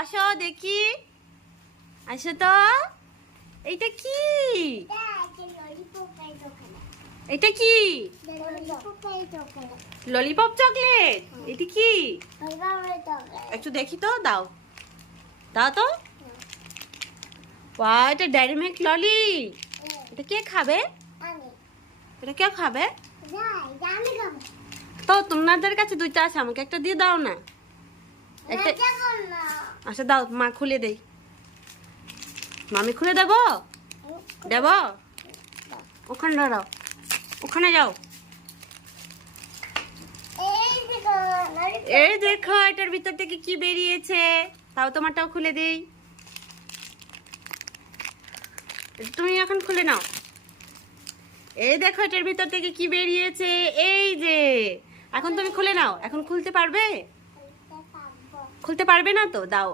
আসো দেখি, আসো তো। এইটা কি? এটা কি? Lollipop chocolate. এটা কি? একটু দেখি তো, দাও দাও তো। ওয়াও, এটা ডেয়ারি মিল্ক ললি। এটা কে খাবে? এটা কে খাবে? তো তোমাদের কাছে দুইটা আছে, আমাকে একটা দিয়ে দাও না। একটা আচ্ছা দাও, মা খুলে দেই। মামি খুলে দেব? দেব? ওখানে দাঁড়াও, ওখানে যাও। এই দেখো, এটার ভিতর থেকে কি বেরিয়েছে। তাও তোমারটাও খুলে দেই। তুমি এখন খুলে নাও। এই দেখো, এটার ভিতর থেকে কি বেরিয়েছে। এই যে, এখন তুমি খুলে নাও। এখন খুলতে পারবে? খুলতে পারবে না তো, দাও।